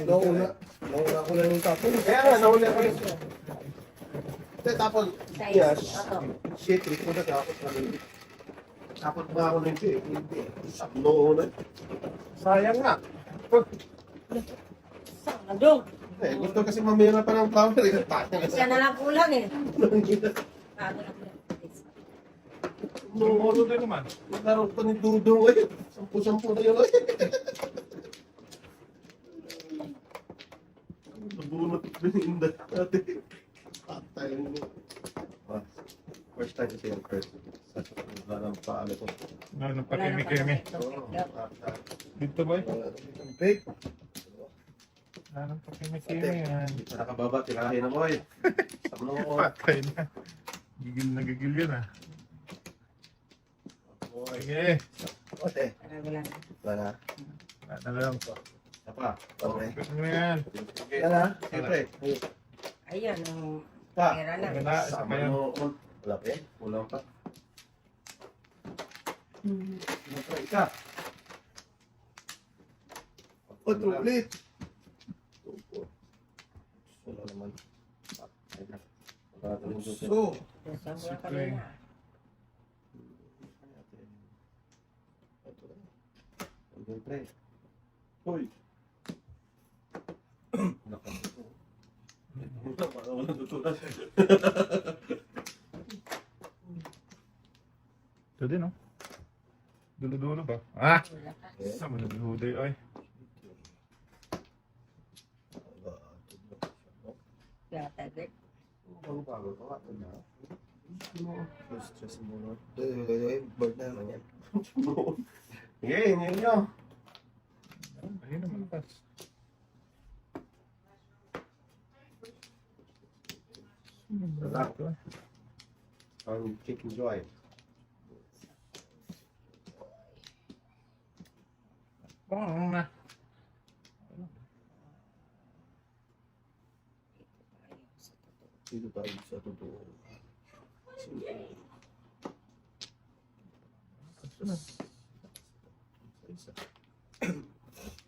Nauna ko na yung tapon. Kaya nga, nauna ko yun. Tapon, yes. Shit, ito na tapos kami. Tapos ba ako nito eh? Hindi. Nauna. Sayang nga. Sado. Eh, gusto kasi mamira pa ng flower. Siya na lang kulang eh. Bago na kulang. Nauna din naman. Laro pa ni Dudong eh. 10-10 na yun eh. Nabunot din yung dati. Patay mo. First time kasi yung first. Wala ng paalo ko. Ano pa kami? Dito ba? Fake. Ano pa kami yan? Nakababa, tirahin ako eh. Sabno ko. Patay na. Gigil na gigil yan ah. Sige. Ote. Wala na. Wala. Ano lang to? Apa? Okay. Ano yan? Wala. Siyempre. Ayun, ang Pa. pera na. Wala. Isa pa Sama yan. mo. Wala pa yan. Kulang pa. Isa. Ote ulit. Wala naman. Wala naman. So. Sa kanina. Siyempre. Hoy. Walang tutunan. Ito din oh. Dulo-dulo ba? Ah! Wala ka. Sa mga naghuday ay. Yata din. Bago-bago pa. Stress mo. Bird na naman yan. Sige, hindi nyo. Ayun naman pas. Ang chicken joy. Ano na? Dito tayo sa totoo.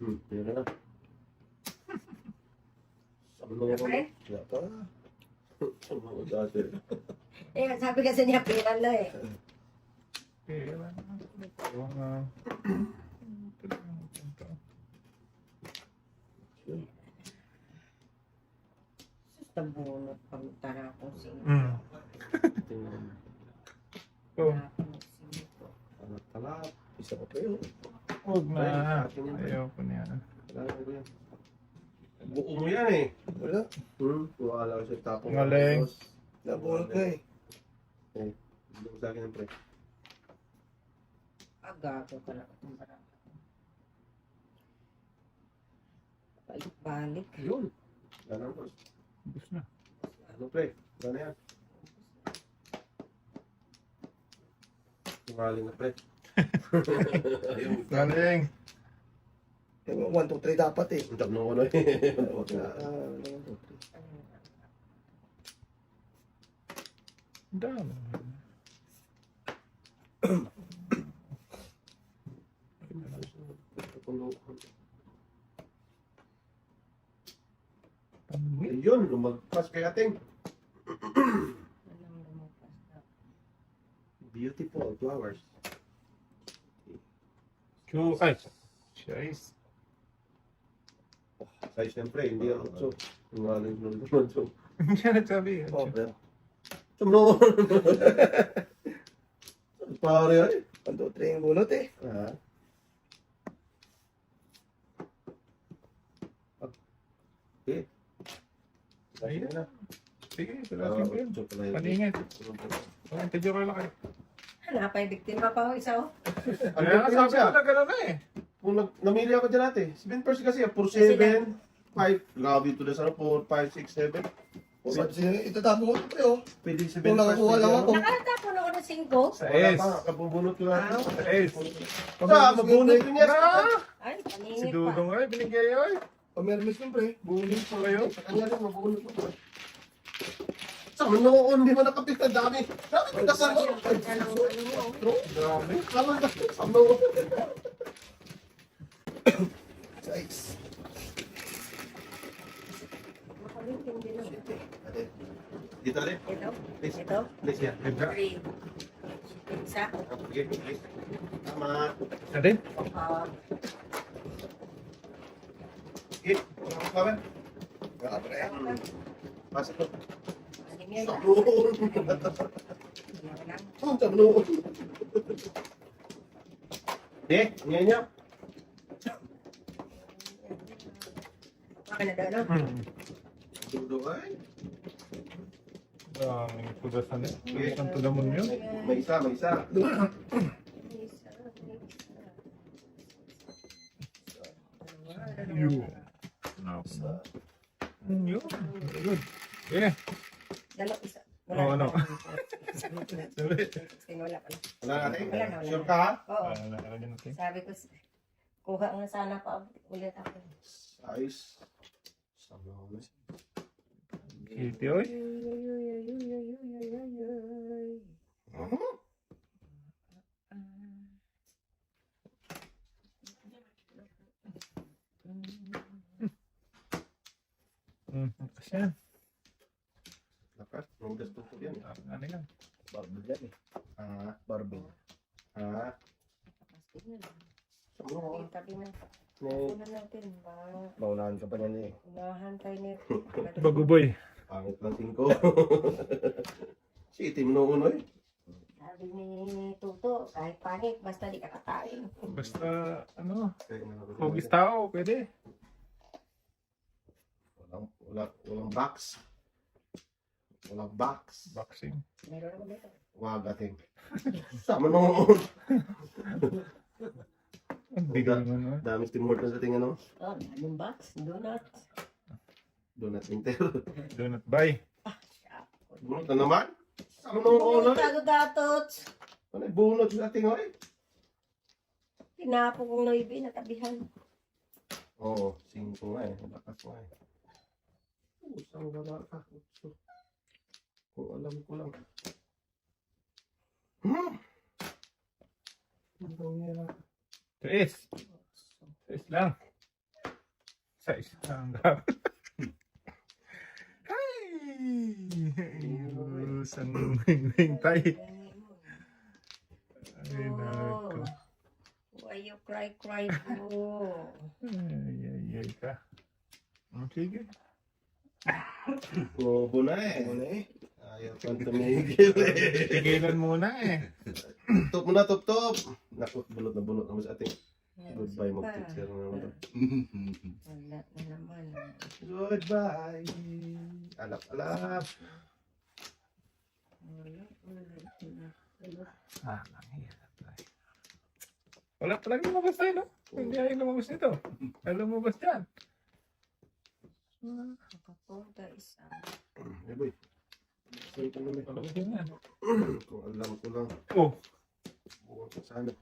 Yun na. Sabi mo ako. Wala pa. Sabi mo dati. Eh, sabi kasi niya, pera na eh. Pera na. Mga... Tabunot pang tara kung sino. Oh, Talap. Isa pa pa yun. huwag na. Ayaw ko na yan. Buo mo yan eh. Wala. Wala ko siya tapong. Galing. Nabunot na eh. Hindi ko sa akin ng pre. Agato talaga itong barang. Balik-balik. Yun. Ganun ko. Bus na. Ano pre? Gano'n yan. Tungaling na pre. Galing. 1, 2, 3 dapat eh. Ang tabno ko na eh. 1, 2, 3. Ang dami. Ayun, lumagpas kay ating. Anong lumagpas na? Beautiful flowers. Ay! Size. Size siyempre, hindi ang utso. Tungaling naman so. Hindi siya nagsabi. Oh, bro. Tumno. Pare ay. 1, 2, 3 yung bunot eh. Okay. Ayun. na. Sige, salamat ko yun. Paningin. Medyo ka lang kayo. Hanapay biktima pa ako isa oh. Ano Kaya yung sabi ko na gano'n na eh. Kung namili ako dyan natin, 7 person kasi, 4, 7, 5, grabe ito na sana, 4, 5, 6, 7. Itatapon ko ito oh. Pwede 7 Kung nakakuha lang ako. Nakatapon ako ng 5. Sa Wala S. pa, kabubunot ko lang. Sa S. Mabunot ko niya. Ay, Si paningit pa. Dudong ay, binigay yun. Pamermis siyempre. Bulit pa kayo. Sa kanya rin, mabunot ko. Sa noon, di mo nakapit na dami. Sabi ko kasama. Dami. Alam ka, sa noon. Size. Dito rin. Ito. Please. Ito. Please, yan. Libra. 3. Isa. Okay, please. Tama. Isa din? Okay. Ano ka ba? Ah, pre. Pasok ko. Anim yan. Sabon. Ayan lang. Ang sabon. Hindi, niya. Baka na daw, no? Dudo ay. Ang tugasan eh. Ang tugamon yun. May isa, may isa. Yun. Yun. Good. Eh. Dalaw isa. Oo, ano? Wala pa. Wala natin. Wala na, wala. Sure ka ha? Oo. Nalagyan natin. Sabi ko, kuha nga sana pa ulit ako. Ayos. Sabon. Kitty, oy. Kasi yan. Lakas. Ang gusto ko yan. Ano yan? Barbell yan eh. Ah, Barbell. ah. Sabon. Tabi na. Ne. Una natin ba? Maunahan ka pa niyan eh. Unahan tayo nito. Baguboy. Pangit lang tingko. Si itim no uno eh. Sabi ni Tuto, kahit pangit, basta di kakakain. Basta, ano, Walang, hugis tao, pwede. walang box. Walang box. Boxing. Meron ako dito. Wag ating. Sama noon. Ang bigay mo no? Dami Tim Hortons sa tingin no. Oh, anong box? Donut. Donut Winter. Donut buy. Bunot na naman. Sama noon uno. Gatot. Ano bunot sa ating oy? Tinapo kong noibi, natabihan. Oo, 5 nga eh. Bakas nga eh. Usang gala ka. Utso. Kung alam ko lang. Tres. Tres lang. Sa isang gab. Ay! Isang hintay. Ay, nako. Why you cry po? Ay, ka. Sige. Bobo na eh. Ano eh? Ayaw pang tumigil eh. Tigilan muna eh. Top mo na, top. Naku, bulot naman sa ating. Goodbye, mag-teacher na naman. Wala na naman. Goodbye. Alap. Wala talaga lumabas tayo, no? Hindi ayaw lumabas nito. Ayaw lumabas dyan. Nakapunta isa. Eh, boy. Say ko naman. Lumabas yun yan. Kung alam ko lang. Oh, Buwan ko sana.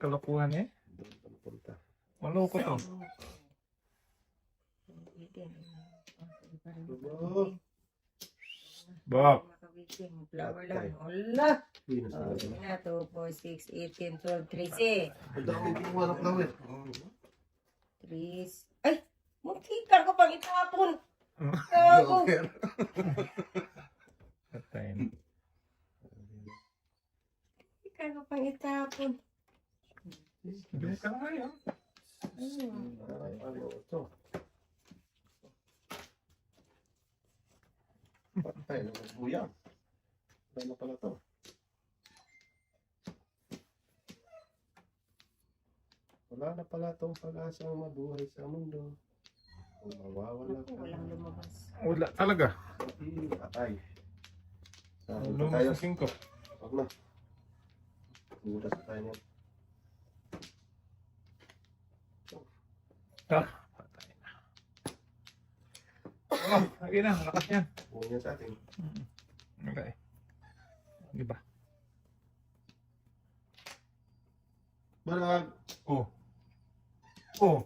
kalokohan eh. Doon pa napunta. Maloko to. Bak. Flower lang. Wala. Hindi na sila. Na 2, 4, 6, 18, 12, 13. Ang dami ginawa ng flower. 3. Ay! Muntikan ko pang itapon. Gago. Patayin. Muntikan ko pang itapon. Doon ka nga yun. Ano ito? Patay na magbuyang. Patay na pala to. Wala na pala tong pag-asang mabuhay sa mundo. Kung mawawala ka. Walang lumabas. Wala talaga. Patay. Saan Lumabas tayo? sa 5. Huwag na. Butas na tayo niyan. Ah, patay na. Oh, lagi na. Malakas yan. Buwan yan sa atin. Okay. Di ba? Barag. Oh. Oh.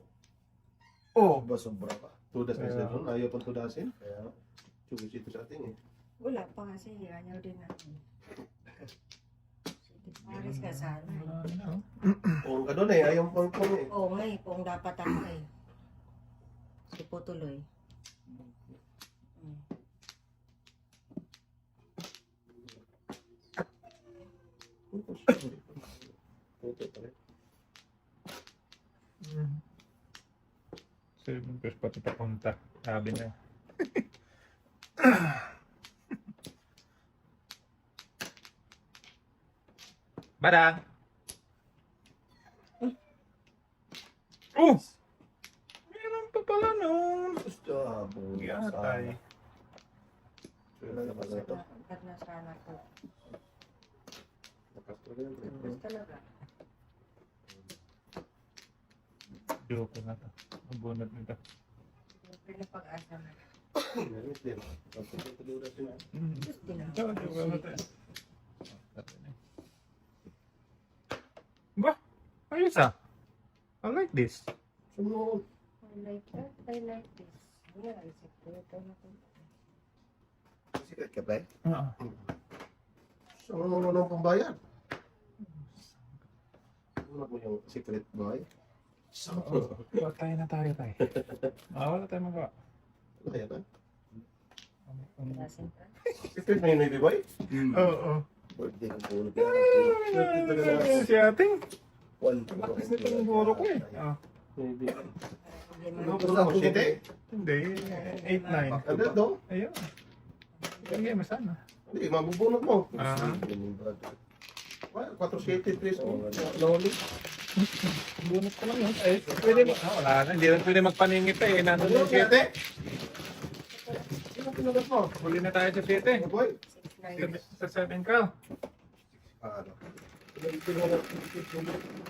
Oh. Ba sobra pa? Tudas na Kaya- sila doon. Ayaw pang tudasin. Kaya chubis ito sa atin eh. Wala pa kasi. Ayaw din natin. Paris ka sana. Wala na, oh. Kung ka doon eh. Ayaw pang eh. Oo nga eh. Kung dapat ako eh. Hindi po tuloy. 7 pesos pati papunta. Sabi na. Badang! Oh! Meron pa pala nun. Gusto, habong Yatay. Wala na pala ito. Agad na sana to. Tapos talaga. Joke na to. Mabunod nito. Siyempre na pag-asa na. Ganit din. Tapos ito dura sila. Diyos din ang Joke na to. Ba? Ayos ah. I like this. Sumunod. I like that. I like this. Yeah, I said, ito na to. Sikat ka ba? Oo. Sumunod ng pambayad. Sumunod mo yung secret boy. Patay na tayo tayo. Wala tayong magawa. Ano yan, ha? Lasing ka. Secret mo yung navy boy? Oo. Birthday ng puno. Si ating. One. Lakas nito ng buro ko eh. Navy boy. Hindi Ano man. ko na mo, siyete? Hindi. 8-9. Ano daw? Ayun. Sige, masana. Hindi, mabubunot mo. Well, 4-7 please mo. Loli. Bunot ko lang yun. Eh, pwede mo. Wala na. Hindi rin pwede magpaningit eh. Nandun yung 7. Sino pinunod mo? Huli na tayo sa 7. Ano boy? 6-9. Sa 7 ka. Ano?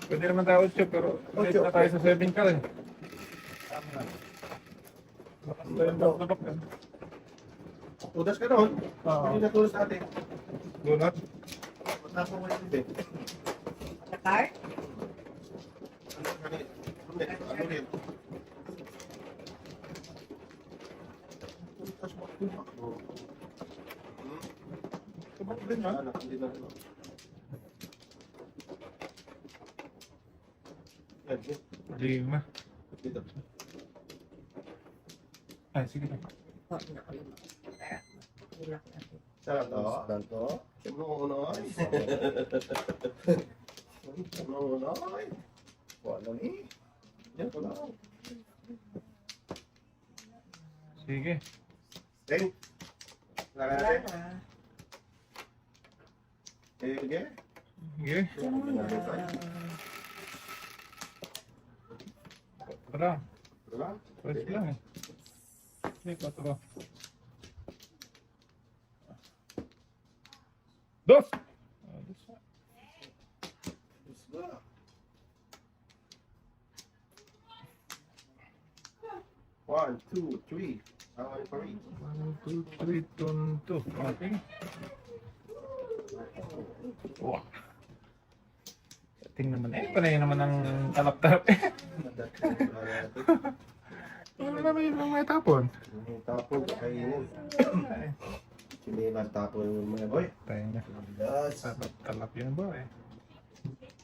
Pwede naman tayo 8 pero late na tayo sa 7 ka eh. Bakas tayo yung bakbak yan. Tudas ka noon. Oo. Hindi na tudas natin. Bunot. Matapos mo yung hindi. The car? Ano rin? Tudas mo. Sabak din ha. Hindi na rin. Yan, yan. 5. Dito. Ay, sige na. Oh, nakalima. Hilak natin. Saan to? Tanto. Sununoy. Sununoy. Wala ni. Yan ko lang. Sige. Hey. Lala Wala natin. na. Sige. Sige. Tara. Diba? Pwede lang eh. Sige, 4. Dos! One, two, three. Away pa rin. 1, 2, 3, tonto. Okay. Wow. Tingnan naman eh. Panay naman ang talap-talap eh. Tingnan naman yung mga tapon. Tapos kainin. Sinilang tapos yung mga boy. Tayo na. Yes. Talap yun ba eh.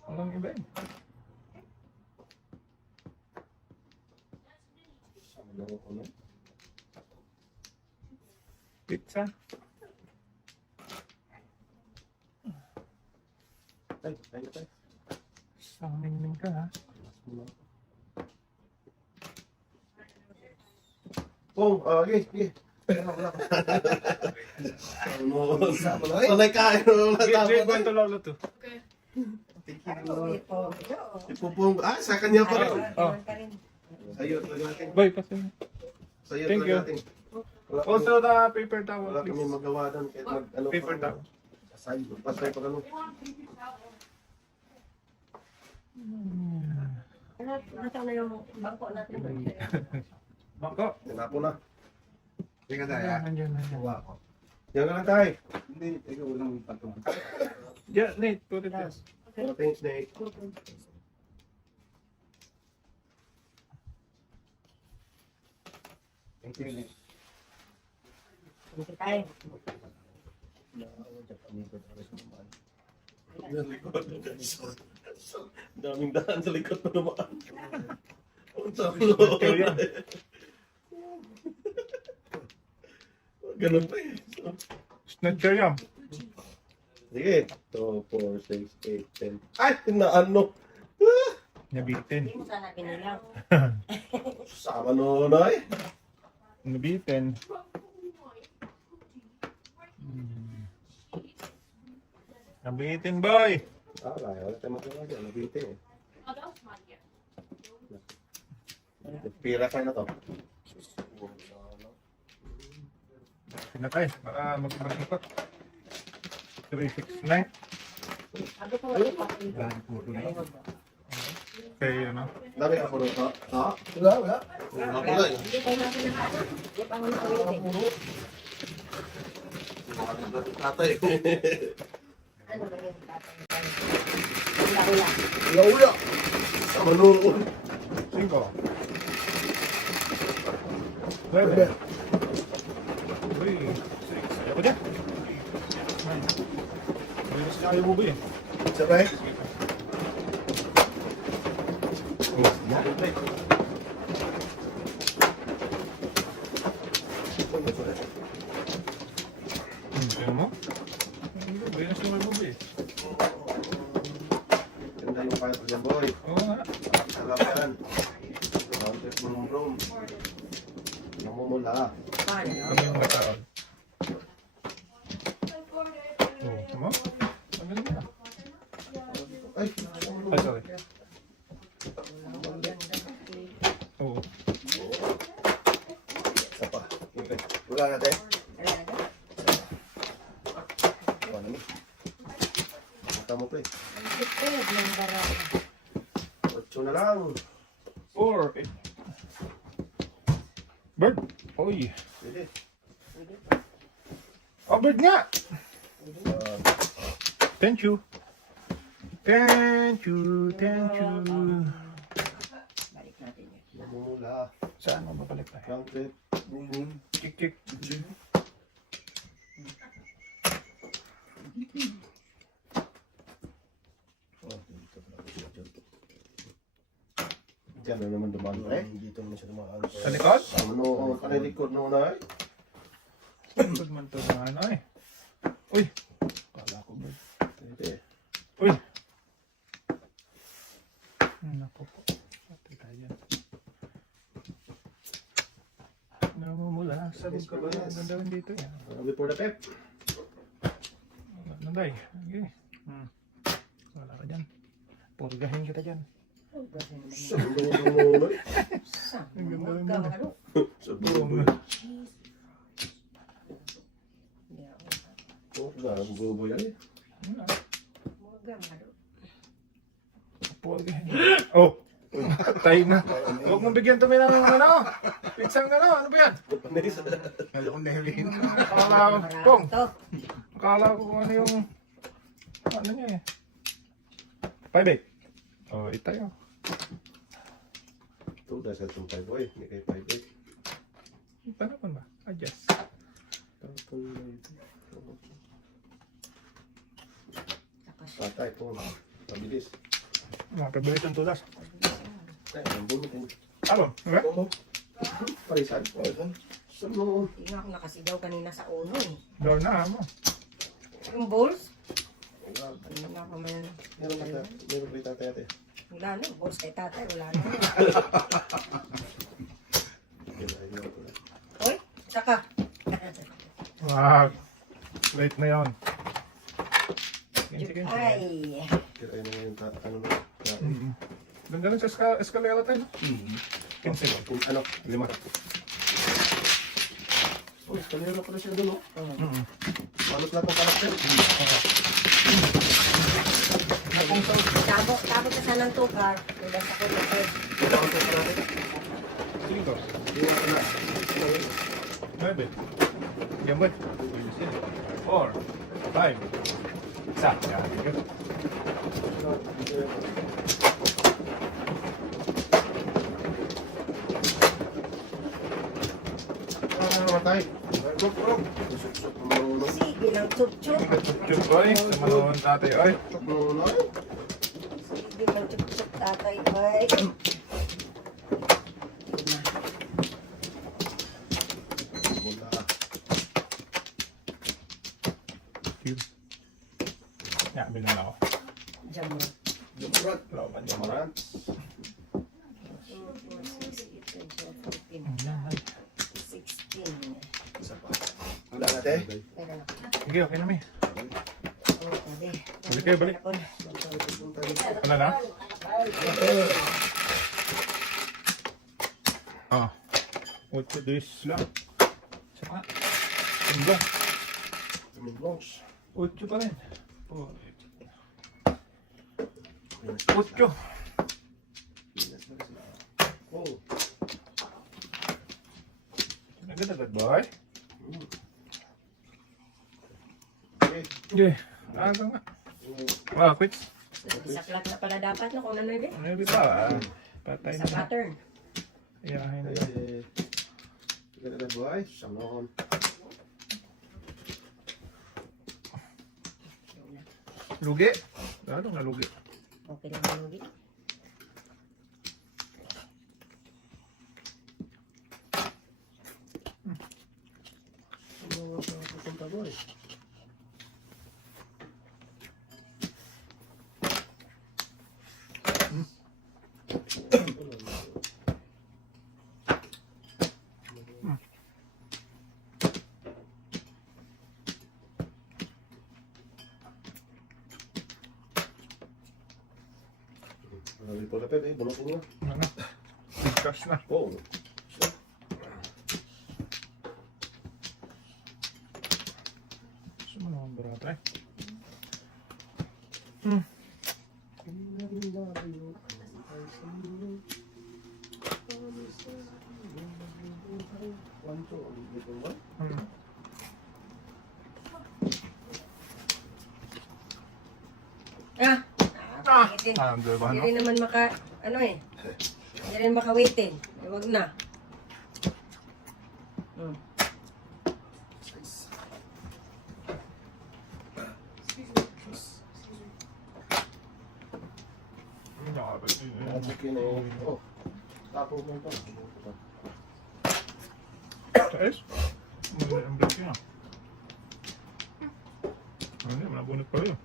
Walang iba eh. Ano ko na? Pizza. Ay, ay, ay. Sangning ka ha. Pong, okay, sige. Sanay kain. Sige, kwento lolo to. Ipupong, sa kanya pa rin. Oh. Sa'yo, talaga natin. Boy, kasi. Sa'yo, Thank talaga you. natin. Wala Also kami, the paper towel wala kami please. magawa doon. Kahit mag, ano, Paper pa- towel. Pasay pa ano. Nasaan na yung bangko natin? Bangko. Tinapo na. Teka tayo. Nandiyan, nandiyan. Yan ka lang tayo. Hindi, ikaw walang patong. Yeah, Nate, put it there. Oh, thanks, Nate. Thank you, Nate. Hindi tayo. Yan, likod. Daming daan sa likod na naman. Ang saklo. Okay, yan. Ganun pa eh. Snatcher yan. Sige. 2, 4, 6, 8, 10. Ay, na ano? Nabitin. Hindi mo sana binilang. Sama nonoy. Nabitin. Nabitin, boy. Wala tayo matulog yan. Nabiti eh. Pira kayo na to. Pinatay, para mag-ikot. 369. Sabi ko wala pa rin. Okay, ano? Dami ka puro to. Ha? Wala. Wala pula eh. Hindi tayo natin na ano. Hindi pa nga ulit eh. Tatay. Ano ba yung tatay? Hula-hula. Wala. Sama noon. 5. Bebe. 9. 3. 6. Ayaw ko dyan. Hindi na siya ayaw mo ba eh. Sabay. Kaya mo? Hindi na siya ayaw mo ba eh. Ganda yung file ko dyan, boy. Oo nga. Sarap yan. Counter ng room. Namumula. Paano? Kami yung mataon. Oo, tama? Ang galing na. Ay, Ay, sorry. Oo. isa pa. Okay. Wala natin. Talaga? Ano mo? Mata mo, pre. Ang tipid ng barang. 8 na lang. 4. 8. Bird. Uy. Pwede. Oh, bird nga. Thank you. Thank you. Thank you. Balik natin yun. Namumula. Saan mo babalik tayo? Counter. Kick, kick. Diyan na naman dumaan, pre. Dito naman siya dumaan. Sa likod? Ano, panilikod na una eh. Likod man to na ano eh. Uy. Kala ko bird. Pwede. Uy. Naku po. Patay tayo dyan. Namumula sa likod. Ang ganda rin dito eh. Before the pep. Nanday. Okay. Wala ka dyan. Purgahin kita dyan. Sa dulo eh. Ang ganda rin Huwag dito. ka, ano? Sa dulo. Hindi ako. Oh, garang bobo yan eh. Huwag ka, ano? Purgahin. Oh! Tayo na. Huwag mong bigyan tumi ng ano. Pinsang ano. Ano ba yan? Alam ko na hilihin. Akala ko. Pong. Ito. Akala ko kung ano yung ano niya eh. 5-8. Oh, itayo. Ito, dahil itong 5 boy. Hindi kayo 5 Tanapon ba? Adjust. Patay po. Pabilis. Mga paboritong tulas. Ay, ang bulot mo. Ano? Okay? Oo. Parisan. Sa noon. Hindi nga ako nakasigaw kanina sa uno eh. Door na mo. Yung balls? Ano na ako man. Meron ba tayo? Meron ba tayo ate? Wala na. Balls kay tatay. Wala na. Uy, saka. Wow. Late na yun. Sige. Ay. Kaya na ngayon ano na. Ganda rin sa eskalera tayo. Cancel. Ano? 5. Uy, kanina pala siya doon, oh. Malos lahat ng karakter. Tapos ka sana ng tukar. Wala sa kulay. Kailangan ko sa natin. Sige ko. Hindi na na. 9. Gambot. 4. 5. Isa. Yan. Sige. Namatay. Sige lang, chup-chup. Chup-chup boy. Sumanon tatay. Oy. Sige lang, chup-chup tatay. Ay. Yan. Bilang ako. Jamon. Loman. Maran. 4, 6, 8, 10, ate. Meron ako. Sige, okay na, may. Oo, sabi. Balik kayo, balik. Wala na? Ah. 8 days lang. Saka. Tingga. Domingos. 8 pa rin. 8. Oh. Agad-agad, boy. Okay. Sige. Aga nga. Ah, quit. Saklat na pala dapat, no? Kung ano yun. Ano yung pa? Patay Sa na. pattern. Iyahin na lang. Ganda boy. Shalom. Lugi? Ano na lugi? Okay lang yung lugi. Boy. Marami po na pwede, bulok ko na. Ano? Bigkas na. Oh. Gusto mo naman barata eh. One, two, dito ba? Waitin. Ang ba Hindi no? rin naman ano eh. Hindi rin maka-waitin. Huwag na. Hmm. Nakapagin eh. Oh. Tapo mo ito. Taes? Mali ang break niya. Ano yun? Manabunot pa rin.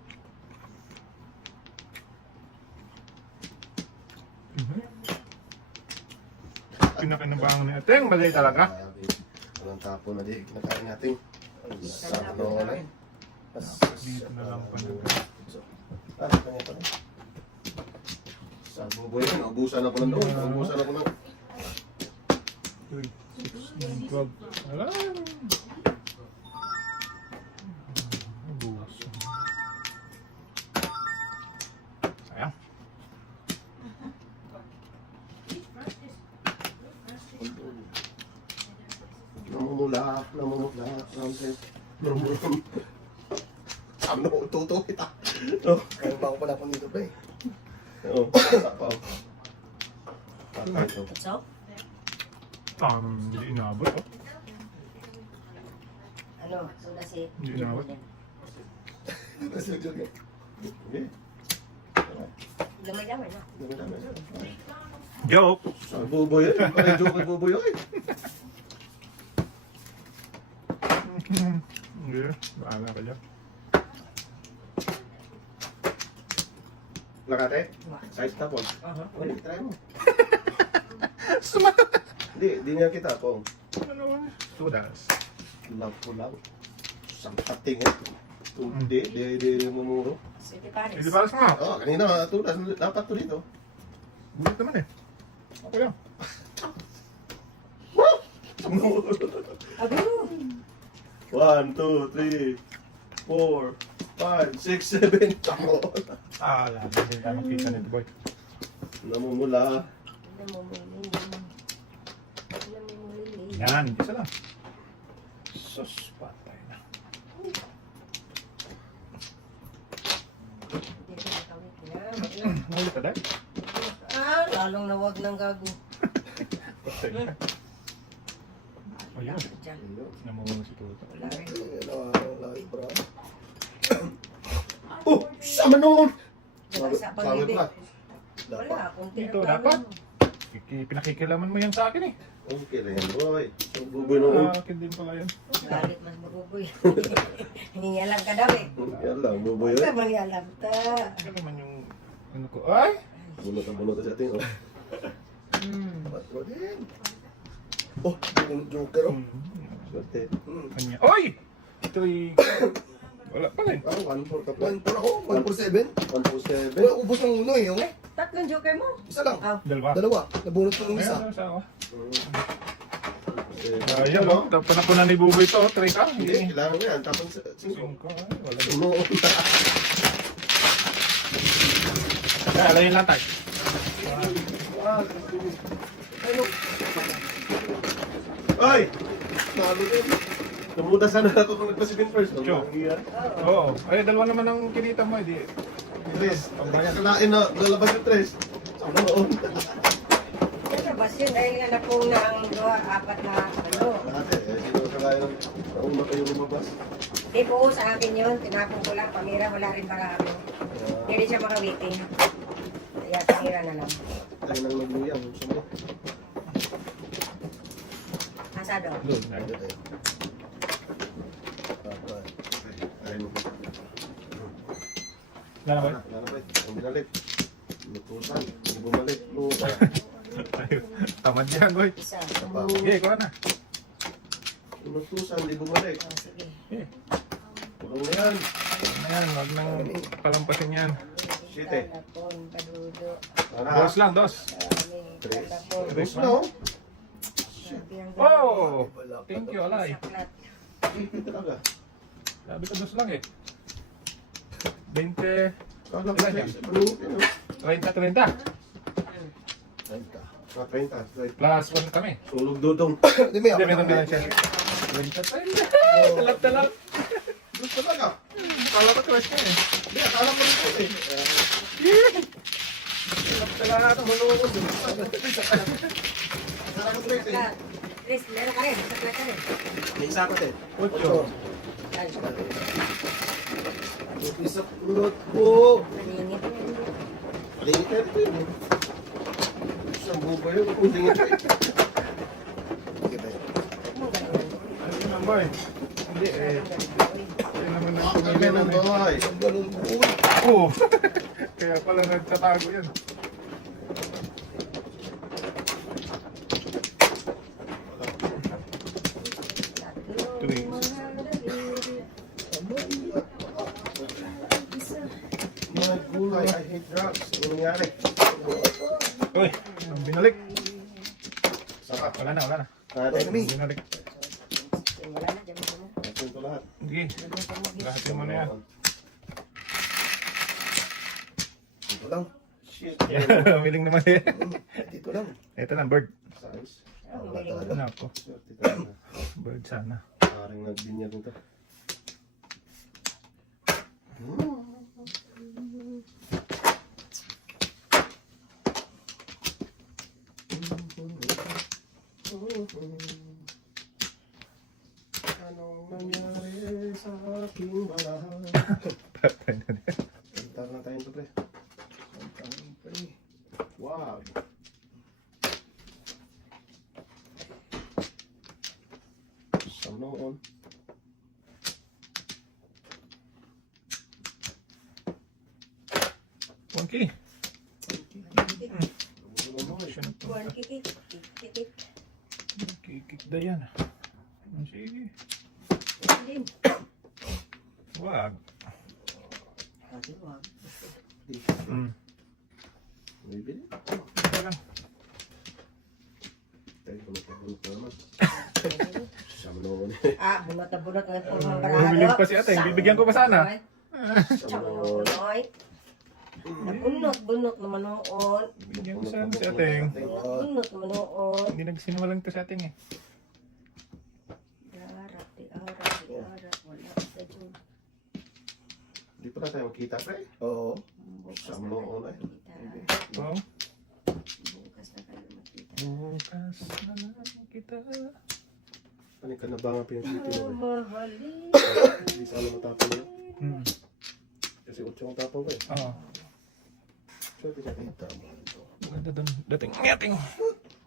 Pinakinabangan ni Ateng. Mali talaga. Walang tapo na di. Kinakain natin. Sakto na eh. Dito na lang pa na. Kanya pa rin. Sa buboy yan. Naubusan ako ng doon. Naubusan ako ng... 3, 6, 9, 12. Wala. Ubus. Sayang. Namumula. Ano, tuto kita. Oh. Kaya pa ako pala pang dito pa eh. Oo. Tapo. Tapo. So, Hindi inabot. Oh. ano, suda si... Hindi na ako. Okay. Lamay-lamay na. Joke! Sa buboy yan. Parang joke ang buboy yan. Hindi. Bahala ka dyan. Lakate? Size tapon. Uy, try mo. Sumatot! Di niya kita po. Ano? Sudas. Love ko lang. Sampating eh. Di mamuro. Sige pares. Hindi para sa mga. Oh, kanina tulas. Dapat to dito. Bulit naman eh. Okay lang. Abo! 1, 2, 3, 4, 5, 6, 7. Tamo. Wala. Hindi tayo makita nito boy. Namumula. Namumuli. Yan. Isa lang. Sus. Patay na. Ulit ka dahil? Lalong nawag ng gago. Patay na. Ayun. Diyan. Namumula si Tuto. Wala rin. Oh, sama noon. Sa pag-ibig. pa. Wala, kunti Dito, ang dapat. gagawin mo. Pinakikilaman mo yan sa akin eh. Okay lang yan, boy. Buboy noon. Akin din pala yun. Galit mas mabuboy. Hiniyalang ka daw eh. Yan lang, buboy Huwag yan. ka mangyalam ta. Ito naman yung ano ko. Ay! Bunot sa ating, oh. Oh, yung joker oh. Swerte. Kanya. Oy! Wala pa rin. Ah, 1-4 ka pa. 1-4 ako, 1-4-7. 1-4-7. Wala, ubos ng uno eh. Oh. Tatlong joker mo? Isa lang. Ah, Dalawa. Dalawa. Nabunot ko ng isa. Ayan, sa ako. Seven. Ayun, no? Tapos na ni Buboy to, try ka. Hindi, kailangan mo yan. Tapos 5. Singko, ay, wala. Uno. Kaya, alayin lang tayo. Ay! Nalo din. Namutasan na ako kung nagpa-7 first. Joe. Oo. Ay, dalawa naman ang kinita mo, hindi. Tres. Kalain na, lalabas yung tres. Sama noon. ano ba yun? Dahil nga napong na ang 2, 4 na ano. Lahat eh. Sino kalain ng nauna kayo lumabas? Di po sa akin yun. Tinapong ko lang. Pamira, wala rin marami. Hindi siya makawiting. Kaya pamira na lang. Tayo nang nagluyang. Sumit. Asado. Doon. Ay, mo. Wala ba? Wala na ba? Ang binalik. Lutusan. Hindi bumalik. Lupa. Ayun. Tamad yan, boy. Isa. Sige, ikaw na. Lutusan. Hindi bumalik. Oh, sige. Sige. Tulong na yan. Ayan, wag nang palampasin yan. Siyete. Talapon, padudo. Dos lang, dos. Tres. Talapon. Tres na oh. Sabihan ko. Oh! Thank you, alay. Saklat. Talaga. Sabi ko dos lang eh. 20, Kala ko tres. Malutin oh. 30, 30. 30. Ah, 30. Right. Plus 1 kami. Sulog dudong. Hindi, may Hindi, ako. meron ka lang siya. 20, 30. Talap. Gusto talaga. Kala ko crush ka eh. Hindi, akala ko rin eh. Talap. Manunod. Akala ko tres eh. Saklat. Chris, meron ka rin. Saklat ka rin. May isa ko din. 8. Ay, Isa pulot po. maningit. Lingit na ito yun. Isang buba yun. Lingit na ito. Sige ba yun? Mo ganun. Ayun naman boy. Hindi eh. Ayun naman ang Kami pumili ng namin. bahay. Ang ganun po. Oo. Kaya pala nagtatago yan. Tuwing. My gulay, I hate drugs. Ano nangyari? Uy, ang binalik. Saka. Wala na. Natin. Binalik. Wala na, dyan mo na. Natin ito lahat. Sige. Lahat yung ano yan. Dito lang. Shit. Miling naman eh. Dito lang. Ito na, bird. Size. Ito na ako. Swerte talaga. Bird sana. Parang nagbinyag nito. Anong nangyari sa aking balahan? Patay na din. Kantar na tayo ito, pre. Wow. Sa noon. Monkey. Siya na to. Buwan kikit. Kikit. Kikik na yan. Sige. Din. Wag. Kasi wag. Bibili? Ito lang. Tayo ko naman. Sa noon. Ah, bunot na bunot ng pulmang Bumili pa si ate. Bibigyan ko pa sana. Sa noon. Chanoy. Bunot naman noon. Bibigyan ko sana si ate. Bunot naman noon. Hindi nagsinungaling to si ate eh. Diarap. Wala sa dyan. Di pa na tayo magkita, pre. Oo. Sa noon eh. Oo. Bukas na kayo makita. Bukas na lang kita. Ano ka na ba nga pinagkita mo? Mahalin. Hindi sana matapang yun. Hmm. Kasi 8 ang tapang ko eh. Oo. Swerte siya. Maganda doon. Dating. Ngating.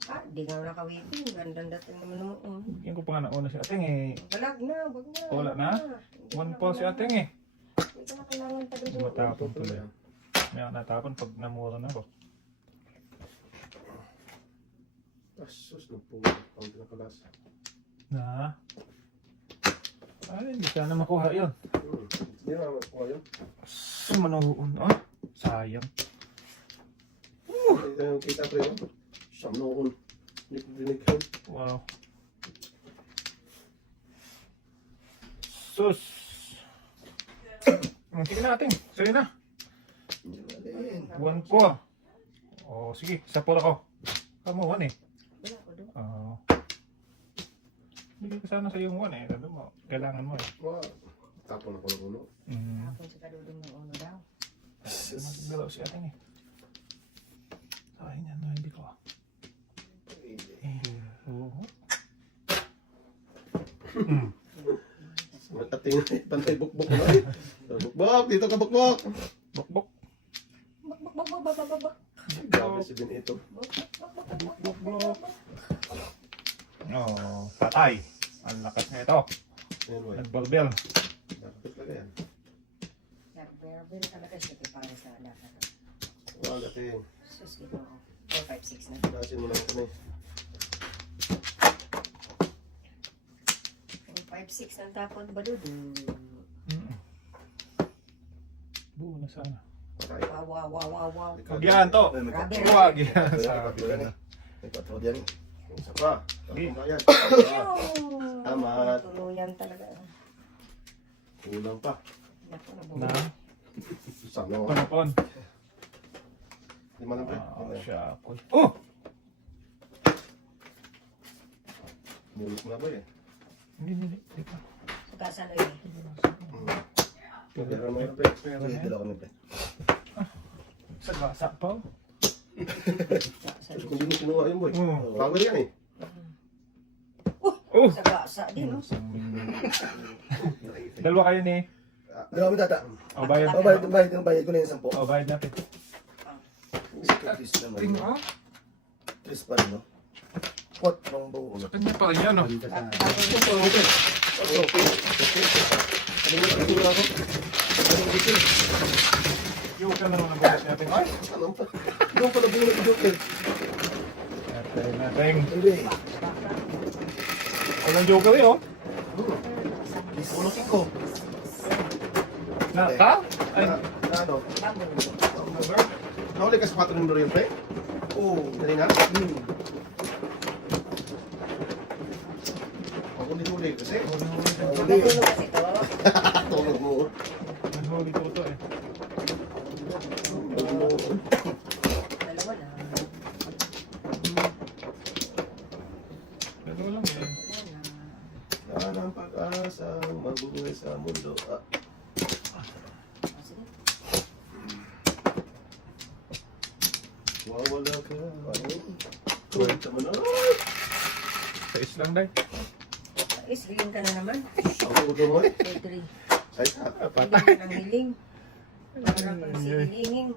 Ah, di nga nakawiting. Gandang dating naman noon. Bigyan ko pa nga nauna si ate eh. Balag na, wag na. Wala na? One po si ate eh. Hindi ko na kailangan pa doon. Matapon tuloy. May natapon pag namura na ako. Asus, nagpunga. Ang pinakalas. Na? Ay, hindi sana makuha yun. Hindi na makuha yun. Manoon. Ah, sayang. Ito yung kita pre. Sa noon. Dinig ko. Wow. Sus. Sige natin. Sige na. Buwan ko. Oh, sige. Isa po ako. Kamu, one eh. Wala ko doon. Oo. Bigay ko sana sa yung one eh. Sabi mo, kailangan mo eh. Wow. Tapon ako ng uno. Tapon sa kadudong ng uno daw. Magdalaw si atin eh. Sayang yan, no? Hindi ko. Hindi. Oo. Matating pantay bukbok na eh. Bukbok! Dito ka bukbok! Bok-bok. Bak. Grabe si Benito. Bok-bok. Oh, patay. Ang lakas na ito. Ayan boy. Nagbarbel. Dapat talaga yan. Verbal talaga siya para sa dapat. Wow, dating. Sus, ito ako. 4, 5, 6 na. Tasin mo lang kami. 4, 5, 6 ang tapon ba doon? Buo na sana. Patay. Wow. Huwag yan to. Huwag yan. Sabi ko na. May patro dyan eh. Isa pa. Tapon na yan. Tama. Tuluyan talaga. Kulang pa. Naku, Na. Sama. Panapon. Lima lang pre. Siya po. Oh! Mulok na ba eh? Hindi pa. Sugasan na yun. Pero mo yan pre. Pero Sige, na dala ko na pre. sa gasa pa. Kung di mo kinuha yun boy. Oo. Bago yan eh. Oh! Sa gasa din, no? Dalawa kayo ni. Dala ko tata. O, bayad. Bayad ko na yung 10. O, bayad natin. Tris naman. Tris pa rin, no? Pot, pang buo. Sa kanya pa rin yan, no? Yung ka naman ang bukas natin. Ay! Ano pa? Doon pala bunga ni Joker. Natin. Hindi. Walang joker eh, oh. Ulokin ko. Naka? Ay, Ano? Bago. Nahuli ka sa 4 numero yun pre? Oo. Dali na? Ako huli kasi. Hindi. Matulog kasi to. Tulog mo. nahuli ko ito eh. Dalawa na. Dalawa lang eh. Saan ang pag-asang mabuhay sa mundo? Wawala ka. Kwenta mo na. Sais lang, day. Isling ka na naman. Ako ko mo eh. 3. Ay, tata. Hiling ng hiling. Para pang silingin.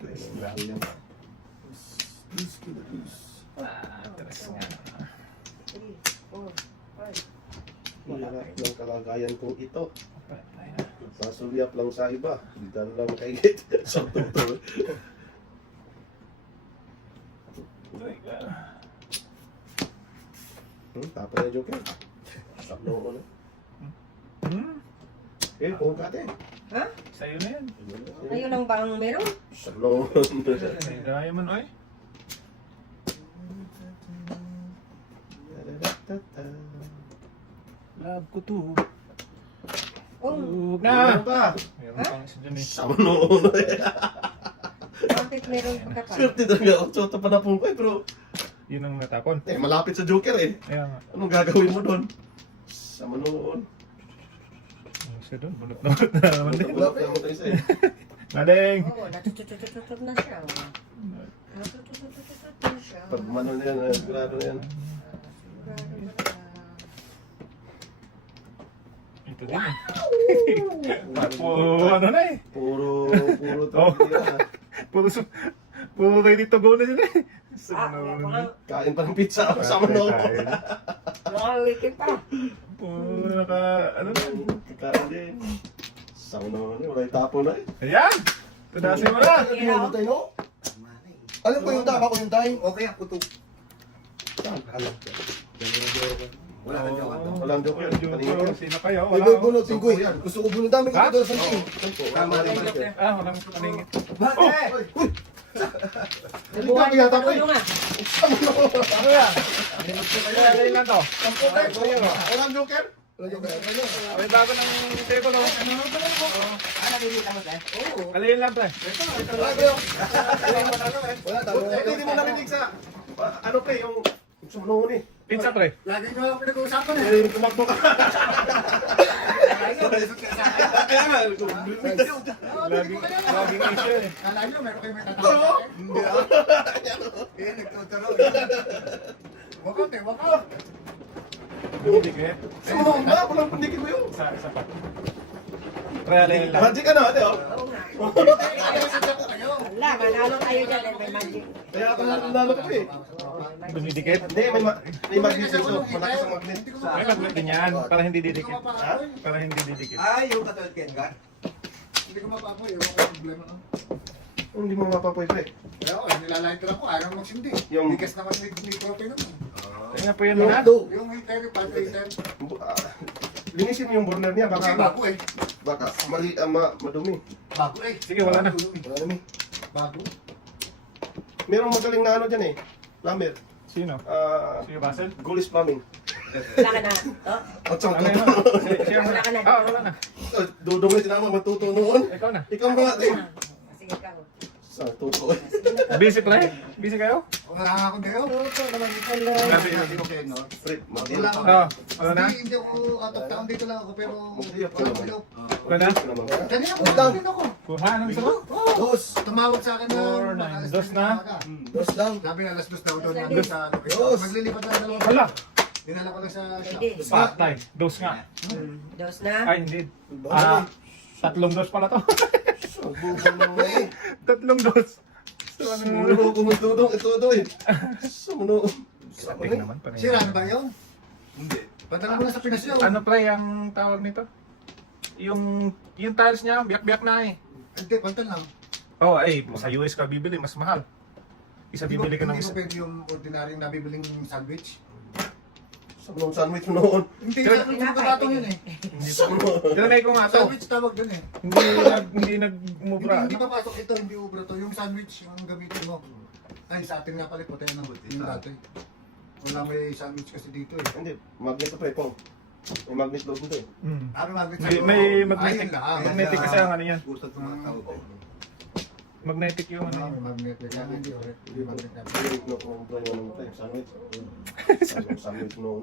Tres nga. 3, 4, 5. Hirap ng kalagayan kong ito. Patay na. Pasulyap lang sa iba. Dito lang kaigit. Sa tuto. Tapa na joke eh. Sakno ko na. Eh, kung kate. Ha? Sa'yo na yan. Ngayon lang ba ang meron? Sakno. Gaya man, oy. Love ko to. Oh, Huwag Ano na! pa? Meron pang isa dyan eh. Sakno. bakit meron pa pa? Swerte talaga. Otso pa na po ko eh. Pero Yun ang natapon. malapit sa joker eh. Kaya nga. Anong gagawin mo doon? Sa manoon. Isa doon, bunot-bunot na naman din. Malapit mo tayo sa'yo. Madeng! Oo, natututututut na siya. Natututututut na siya. Pag mano na yan, sigurado na yan. Ito din eh. Puro ano na eh. Puro Oh. talaga. Puro ready to go na sila eh. Ah, Kain pa ng pizza sa manoon. mukhang wiki pa. Puro naka, ano na. Kain din. Sa manoon, wala yung tapo na eh. Ayan! Tudasin mo na! Ano tayo, no? Alam ko yung tama ko yung time. Okay, ako to. Saan? Alam ko. Wala kang jowa. Walang joke yan. Paningin. Sino kayo? May boy bunutin ko eh. Gusto ko bunutin. Dami ko Ha? dito sa tingin. Tama rin. Ah, walang paningit. Bakit? Nabuhan yung patulo nga. Ano yan? Kaya lang to. Walang joker? May bago ng table, oh. Nalilita mo, tayo? Kaliin lang, pre. Wala talo. Hindi mo narinig sa... Ano pre, yung sumunuhon eh. Pizza, pre. Lagi nyo lang pinag-uusapan eh. Ay, tumakbo ka. Kaya nga, Laging issue, eh. Kala nyo, meron kayo may tatawag. Hindi ah. Eh, nagtuturo. Wakot eh, wakot. Dumidikit. sumunuhon ba? Walang pandikit mo yun. Isa pa. Pre, alin lang. Magic ano, ate oh. Oo nga. Ayaw sa jack kayo. Wala, manalo tayo dyan. May magic. Kaya pa nalalo ko eh. Dumidikit. Hindi, may magnet dito. Malakas ang magnet. May magnet din yan, para hindi didikit. Ha? Para hindi didikit. Ay, yung katulad Ken ka? Hindi ko mapapoy, ewan ko yung problema no? Hindi mo mapapoy pre. Kaya ako, nilalahit lang ko, ayaw magsindi. Yung- Bigas naman ni Prote naman. Tingnan po yun Yung na. do. Yung heater, yung pag-heater. Linisin mo yung burner niya, Kasi baka bago eh. madumi. Bago eh. Sige, wala na. Madumi. Bago. Merong magaling na ano dyan eh. Plumber. Sino? Sige, Basel? Gulis Plumbing. Wala ka na. Oh, At saan Ano ka? yun? Siya Wala ka na. Ah, wala na. Dudong na tinama matuto noon. Ikaw na. Ikaw mga din. sige ka. Sa tuto. Busy, pre? Busy kayo? Wala nga ako dito. Ito naman ito Grabe Sabi yun. ko kayo, no? Fred, Wala magdila. ako. Ah, wala na? Hindi ako out of town dito lang ako, pero Magdiyap ka wala naman. ko. Wala na? Kanina ko Utang. din ako. Ha, anong sagot? Dos. Tumawag sa akin na 4, 9, dos na? Dos lang. Sabi nga, alas dos daw doon Dos. nandun sa location. Dos. Maglilipat na dalawa. Wala. Dinala ko lang sa Hindi. Patay. Dos nga. Dos na. Ay, hindi. Ah, tatlong dos pala to. Bubong mo eh. Tatlong dos. So, ano? Sumuno ko magdudong. Ito doon eh. Sumuno. Sabi naman pa Sira na ba yun? Hindi. Padala mo na sa Pinas yun. Ano pre ang tawag nito? Yung tiles niya, biyak-biyak na eh. Hindi, pantal lang. Oh, ay, sa US ka bibili, mas mahal. Isa bibili ka ng Hindi isa. mo pwede yung ordinaryong nabibiling sandwich. Sumuno sandwich mo noon. Hindi, Pero- sandwich yung karatong yun eh. Tinanay ko nga to. Sandwich tawag dun eh. Hindi nagmubra. Hindi papasok ito, hindi ubra to. Yung sandwich, yung gamitin mo. Ay, sa atin nga pala, puti na yung dati. Wala may sandwich kasi dito eh. Hindi, magnet pa ito. May magnet loob nito eh. Hmm. Magnet May magnetic. Ayun lang. Magnetic kasi ang ano yan. Gusto tumatawag ko. Magnetic yung ano May yan. magnet. Kaya hindi ulit. Hindi magnet na. Sandwich no, kung try mo naman tayo. Sandwich. Sandwich noon.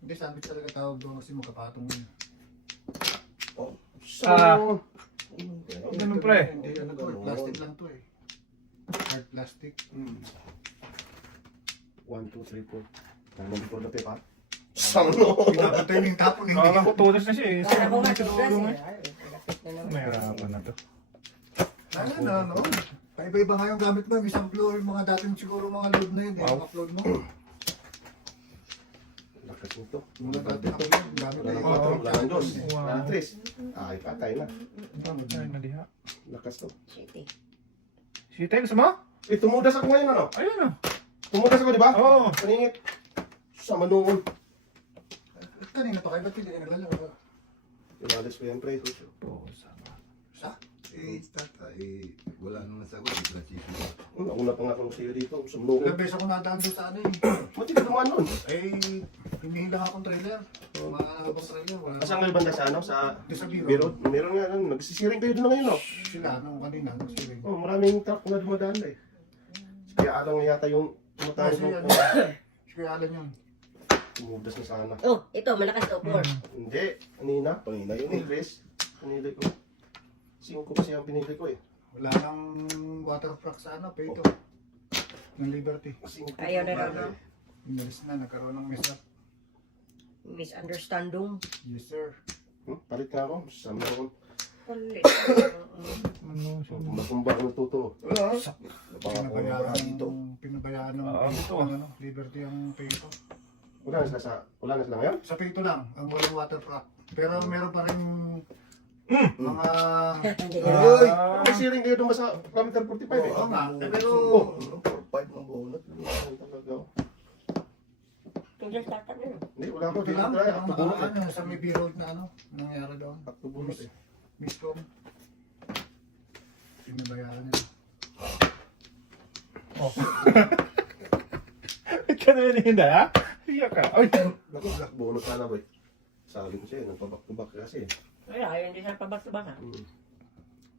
Hindi, sandwich talaga tawag doon kasi magkapatong yun. Ah. So, Ganun pre. Hindi, ano to, plastic lang to eh. Hard plastic. 1, 2, 3, 4. Tanong before the paper. Sano? Pinapatay mo yung tapon, hindi. Kala ko tulos na siya eh. Kala ko nga, Sa tugas dulo eh. eh. Ay, malapit na naman. Mahirapan na to. Ano na, no? Paiba-iba nga yung gamit mo. Isang floor, yung mga dating siguro mga load na yun. Wow. Yung upload mo. Lakas nito. Mga dating upload, yung gamit Wala na nang yung 4, wala nang 2. Wow. Wala nang 3. Ay, patay na. Ay, naliha. Lakas to. Shitty. Sita, gusto mo? Eh, tumudas ako ngayon ano? Ayun ah. Tumudas ako, di ba? Oo. Paningit. Sa manuon. Kanina pa kayo, ba't hindi naglalaro? Inalis ko yan, pre. Sa? Wala naman sagot, Nauna pa nga ako siya dito. Sa manuon. Ilang beses ako nadaan doon sa ano eh. Mati ka dumaan nun. Eh, hindi lang akong trailer. Mga abang trailer. Wala Saan kayo banda sa ano? Sa Doon sa biro. biro? Meron nga. Nagsisiring kayo doon ngayon, no? Sila, nung kanina, nung sila. Oh, maraming truck na dumadaan na eh. Kaya alang nga yata yung tumatawag Kasi ng ano, Kaya alam yun. tumudas na sana. Oh, ito, malakas to. 4. Hindi. Kanina yun eh, Chris. Pinili ko. 5 kasi ang pinili ko eh. Wala nang waterfront sa ano, peto. Ng Liberty. 5. Ayaw na raw, no? Inalis na, nagkaroon ng mess up. Misunderstanding. Yes, sir. Palit nga ako. Sama ako. Huli. Ano siya? Matumba ng tuto. Wala. Pinabayaan dito. Pinabayaan ng ito. ano, Liberty ang peto. Wala na sila ngayon? Sa peto lang, ang walang waterfront. Pero meron pa rin mga... Hindi Uy! Ah. May siring kayo doon ba sa kilometer 45 eh? Oo nga, pero... Oh. 4-5 ng bunot. Talaga. Tingnan tatak na yun. Hindi, wala pa. Ito Dito lang, tayo. ang Aktubunot eh. ano, sa may B-road na ano, nangyari doon. Aktubunot eh. Miscom. Pinabayaan nila. Ikaw na yun hindi ha? Iyak ka. Ay! Naku, aktubunot sana boy. Sabi ko sa'yo, nagpabak-tubak kasi. Ay, ayaw hindi siya pabak-tubak ha.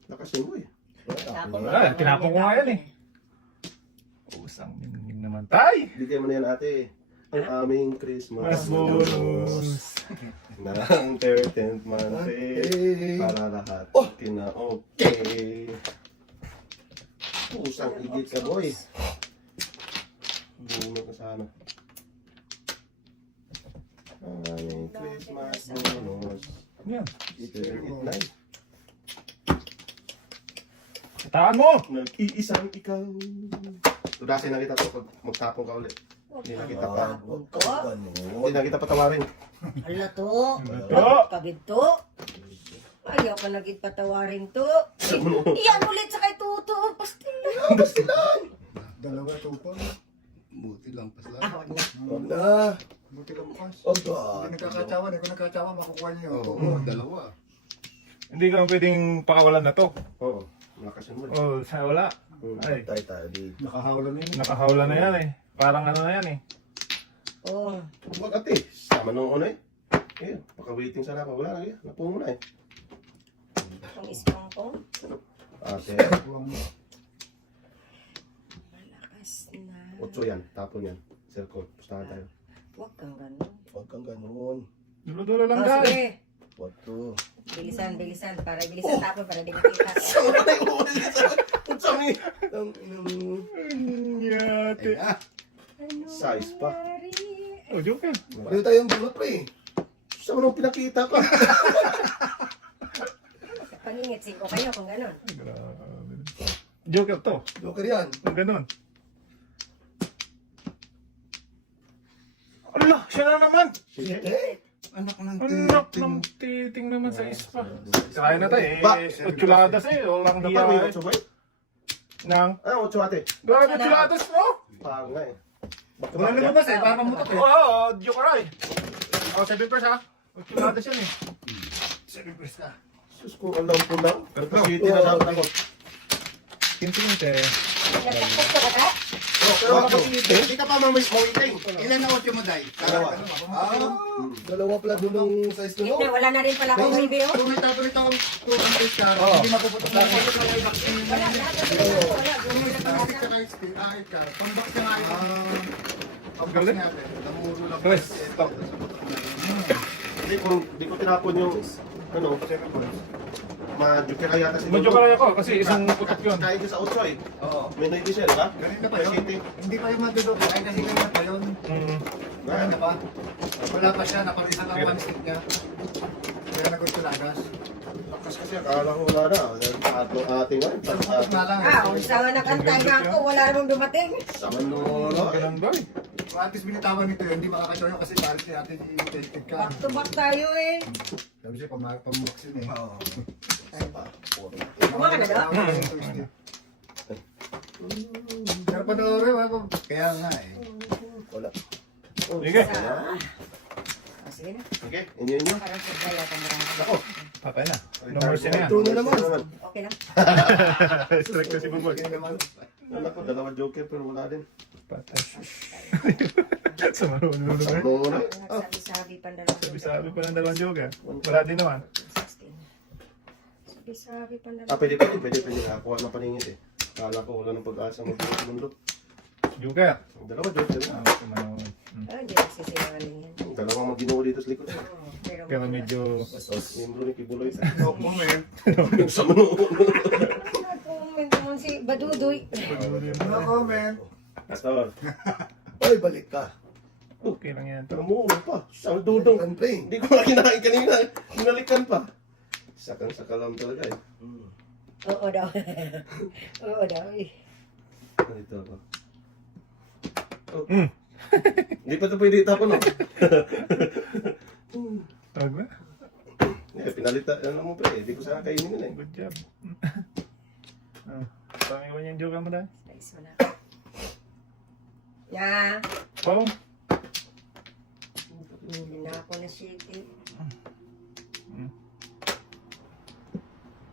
Lakasin mo eh. Wala, tinapon ko nga yan eh. Usang ningning naman tay! Bigyan mo na yan ate. Ang aming Christmas Mas bonus! ng 13th month eh. Para lahat kina-okay. Usang igit ka boy. Bunot na sana. Ang aming Christmas bonus. Yan. Ito yung 8-9. Kitaan mo! Nag-iisang ikaw. Tudasin na kita to pag magtapong ka ulit. Hindi na kita pa. Huwag ka ganun. Hindi na kita patawarin. Hala to. Ito! Kabid to. Ayaw ka naging patawarin to. Iyan ulit sa kay Tuto. Pastil lang. Dalawa tupon. Buti lang pas lang. Ah, wag na. Huwag na. Buti lang pas. Huwag ka. Hindi nagkakatsawan eh. Kung nagkatsawan, makukuha niyo. Oo, dalawa. Hindi ka pwedeng pakawalan na to. Oo. Lakasin mo. Oh, sa wala. Ay, Tayo dito. Nakahawla na yun. nakahawla na yan eh. Parang ano na yan eh. Oh. Huwag ate. Sama nung una eh. Eh, paka-waiting sana pa. Wala na eh. Napungo na eh. Ang ispang ko. Ate, Huwag Malakas na. 8 yan. Tapon yan. Circle. Pustahan tayo. Huwag kang ganun. Huwag kang ganun. Dulo-dulo lang Oh, dahil. sige. Huwag to. Bilisan, bilisan. Para bilisan tapon para di makita. Sami! Ang inang... Yate. Ano Size pa. nangyari? Oh, joke yan. Dito tayong bunot pre. Saan mo nung pinakita ka? Paningit, 5 kayo kung ganun. Ay, grabe. Joke yan to. Joker yan. Kung ganun. Allah! Siya na naman! Eh? Anak ng Anak ng titing naman sa ispa. Kaya na tayo eh. Ba? Otsuladas eh. Walang Dapat may hiya 8 ba? Nang. Ah, 8 ate. Grabe otsuladas mo! Panga eh. Bakit Wala lumabas eh. Parang mutok eh. Oo, joke ay. Oh, 7 pers ha. Otsuladas yan eh. 7 pers ka. Sus, kung alam ko lang. Nagpasiti na dapat ako. Kinti-kinti. Nagtakot ka ba? Pero nakapasiti. Hindi ka pa mamay waiting. Ilan na 8 mo, Day? Dalawa. Dalawa pala doon ang size nyo. Hindi, wala na rin pala akong review. Kung may tapo nito ang 2 pers ka, hindi mapuputok na ako. Wala, lahat na rin. Wala, gumulong na Pang pala. ka XP, ka. Pang-box ka nga yun. Pang-box Galing. nga yun. Namuro lang. Chris, stop. Hindi ko tinapon yung ano, ma-joker kaya yata si Medyo Dodo. karaya ko kasi isang putok yun. Kaya ko sa 8 eh. Oo. May 90 siya, di ba? Ganito pa yun. City. Hindi pa yung madudok. Ay, kasi ganyan pa yun. Ganyan na pa. Wala pa siya. Naparisa lang one stick niya. Kaya nagutulagas. Lakas kasi akala ko wala na. Ating nga. Isang putok na lang. Ah, unsa nga nakantay na ako, wala namang dumating. Sa manolo. Ganun ba eh. Kung at least binitawan nito yun, hindi makakasyaw kasi paris ni ate i-tested ka. Back to back tayo eh. Sabi siya, pang-box yun eh. Oo. Kumain ka na daw? Pero panoorin, kaya nga eh. Wala. Sige. Ah, sige na. Okay, inyo. Parang sabay yata marami. Ako. Patay na. No mercy na yan. Ito na naman. Okay lang. Strict na si Buboy. Kaya naman. Wala ko, dalawa joker pero wala din. Patay. Sa marunong Sa na. manolo. Nagsabi-sabi pa dalawa. Sabi pa ng dalawang joke ah. Wala din naman. 16. Sabi-sabi pa dalawa. Pwede. Nakakuha ng paningit eh. Akala ko wala ng pag-asa magbukas ng mundo. Joker. Dalawa joker na. Ah, kumanong. Ah, hindi nagsisinungaling yan. Dalawang mag-ginoo dito sa likod. Oo, pero Kaya medyo... Membro ni Kibuloy. No comment. Sa manolo. comment naman si Badudoy. No comment. Pastor. Ay, balik ka. Okay lang yan. Tumulo pa. Siyang dudong. Ang pre. Hindi ko na kinain kanina. Hinalikan pa. Sakang-saka lang talaga eh. Oo daw. Oo daw eh. Ito ako. Oh. Hindi pa ito pwede itapon no? Tawag na? Pinalitan mo pre. Hindi ko sana kainin eh. Good job. Pangin ko yung joke mo dahil. Nice mo na. Yeah. Wow. ako na shake.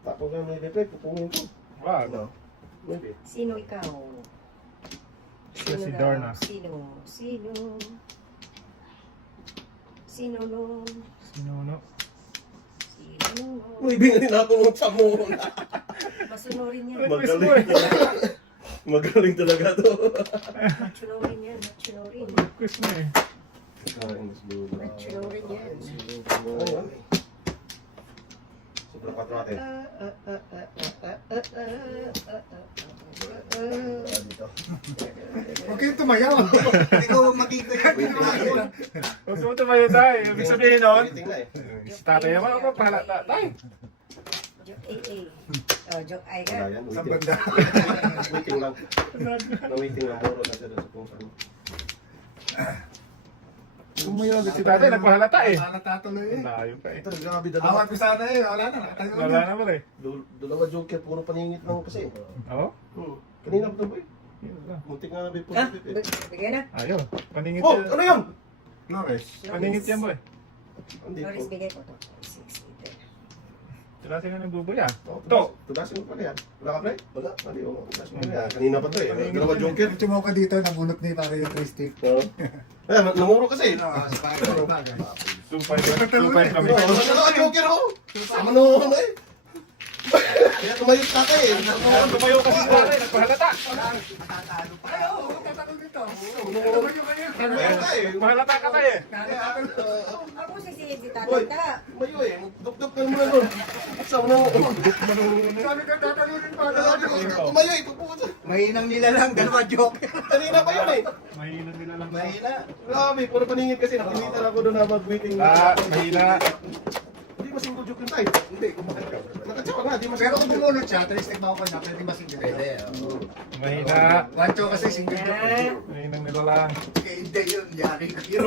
Tapos nga may libre, pupungin ko. Wag. Ano? Maybe. Sino ikaw? Siya si daw? Darna. Sino? Sino? Sino no? Sino no? Sino no? Uy, binganin ako ng samo. Masunurin yan. Magaling. Magaling talaga to. Masunurin yan. Masunurin. Quiz na eh. Kain mas dulo. Masunurin yan. Sobrang 4 natin. Dito. Huwag kayong tumayaw. Hindi ko makita yung Huwag mo tumayo tayo. Ibig sabihin nun, Waiting na eh. si tatay naman ako pahalata tayo. Joke AA. Oh, joke ay Wala ka. yan. sa Waiting. banda. Waiting lang. Na-waiting lang. Moro na sila sa kung saan. Tumayo agad si tatay, nagpahalata eh. Halata tuloy eh. Layo pa eh. Ito, grabe Awat dalawa. ko sana eh. Wala na. Nakatayo na. Wala naman eh. Dalawa joker, puro paningit lang kasi. Oo? Kanina pa ito ba eh? Yun lang. Muntik nga na ba yung Ha? puro pipit. Bigay na. Ayun. Paningit Oh, yan. ano yan? Flores. Paningit yan boy. Hindi Doris, po. bigay ko to. 6, 8, Tulasin nga ng buboy ah. To. Tudasin mo pala yan. Wala ka pre? Wala. Mali oh. Tudasin mo yan. Kanina pa ito eh. Dalawa joker. Yung tumaw ka dito, nabunot ni para yung joystick. Oo. Eh, namuro kasi. Sa bagay, bagay. 2-5 kami. Oo, dalawa joker oh. Ano eh? Kaya tumayot ka eh. Tumayo kasi si tatay, nagpahalata. Ay, oo. Tatanong dito. Tumayot ka eh. Nagpahalata ka tayo eh. Ako sisihid si Boy. tatay ka. Tumayo eh. Duk-duk ka muna nun. Sa unang Sabi ko, tatanungin pa. tumayo eh. Puputo. Mahinang nila lang, dalawa joke. Kanina pa yun eh. Mahina nila lang. Mahina. Grabe, puro paningit kasi. Nakinitan ako doon na mag-waiting. Ah, mahina. Hindi masingko joke yung tayo. Hindi, kumakas ka. Nakatsawa nga, di Pero masingko kung bumunot siya, talistik mo ako na, pwede masingil. Pwede. Mahina. Wancho kasi single joke. Mahina nila lang. Hindi yun, yari ko yun.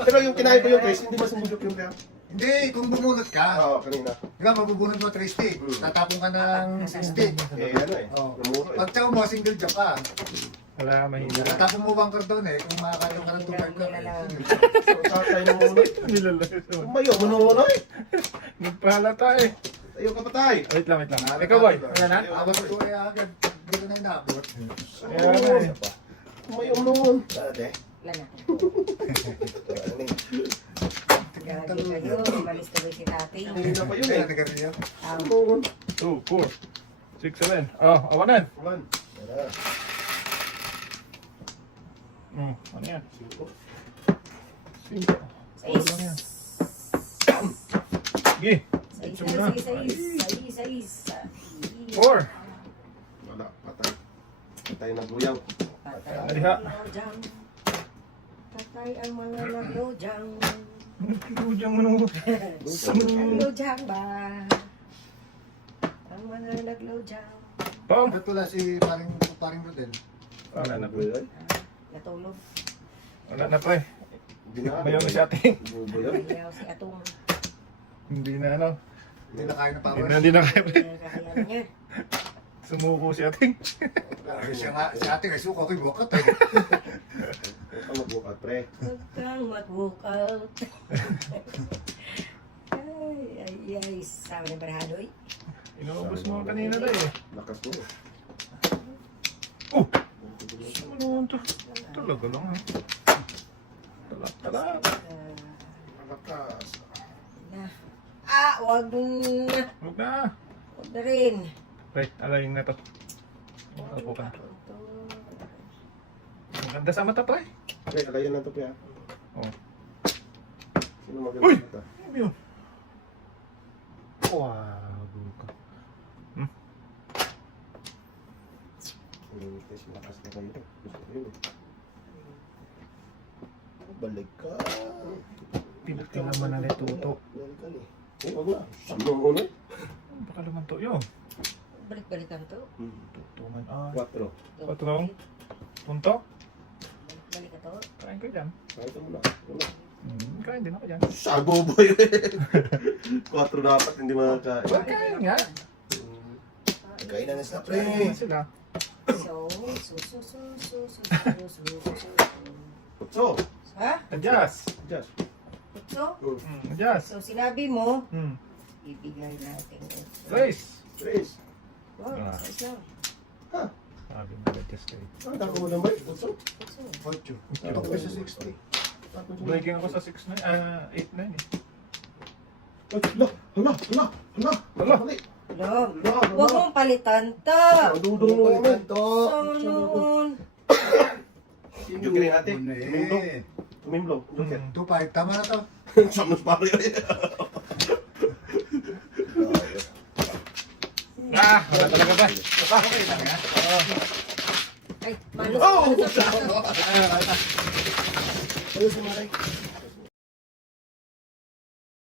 Pero yung kinain ko yung Chris, hindi masingko joke yung kaya. Hindi, kung bumunot ka, Oo, kanina. di ba mabubunot mo 3 stick, tatapon ka ng 6 stick. Eh, ano eh. Oh. Namuro eh. Pag tsaw mo, single joke ka. Wala, mahina. Tatapon mo bang karton eh, kung makakayong ka ng 2 ka. So, tatay ng ulo eh. Nilalaki. Tumayo, manuno eh. Nagpahalata eh. Tayo ka patay. Wait lang, wait lang. Ikaw boy, ano na? Abot ko eh agad, dito na inabot. Kaya na eh. Tumayo noon. Dati. Wala na. Ano eh. Gagi kayo. Malis tuloy si tatay. Kanina pa yun Kaya eh. nagkariya. Noon. 2, 4, 6, 7. Oh, awanan. One. Wala. Ano yan? 5. 6. lang yan. Sige. 6. 4. Wala, patay. Patay na buyaw. Aliha. Patay ang mga naglojang. Nagkirudyan mo nung... Naglojang ba? Ang mga naglojang. Pong! Natula si paring Rodel. Wala na po. Natulog. Wala na pre. Hindi na. Mayaw si ating. Buyaw. Ayaw si Atong. Hindi na ano. Hindi na kaya na power. Hindi na kaya pre. Kaya niya. Sumuko si ating. Siya nga, si ate kasi suko ko yung wakat eh. Huwag ka magbukat, pre. Huwag kang mag-walk out. Ay, sabi ng barahadoy. Inuubos mo kanina na eh. Lakas mo. Oh! Ano naman to? Talaga lang ha. Tala. Lakas. Na. Wag na. Huwag na. Wag na rin. Pre, alayin na to. Upo ka na. Maganda sa mata pre. Pre, kalayan na to, pre. Oh. Sino maganda? Uy! ito? Ano yun? Wow, ka. Kasi lakas na kayo. Gusto ko yun eh. Balik ka. Pinakil naman na natuto. Balik ka ni. Eh, wag na. Ano mo na? Baka lumanto yun. Balik-balikan to. Tutungan. Ah, 4. Patrong? Punto? Balik ka to. Kain ko dyan. Kahit mo na. Wala. Kain din ako dyan. Sabo boy. 4 dapat, hindi makakain. Huwag kain nga. Kainan na sila, pre. Kain sila. So. Kutso. Ha? Adjust. Just. Utso? Yes. So, sinabi mo, Hmm. ibigay natin utso. Race. Trace. Wow, Ah. size lang. Sabi mo just kayo. Ang dako mo naman. Utso. Utso. 8. Ito ko sa 60. Breaking ako sa 6'9", 8'9" eh. Hala, hala, hala, hala. Hala. Mali. Alam, Hala, huwag hala. mong palitan to. Ang dudong mo naman. So, noon. Yung green ate. Tumimblong. Eh. Tumimblong. Joker. 2-5. Tama na to. Samus pare yun. Wala talaga ba? Okay lang yan. Ay, malos. Oh! malos. Ayos si Maray.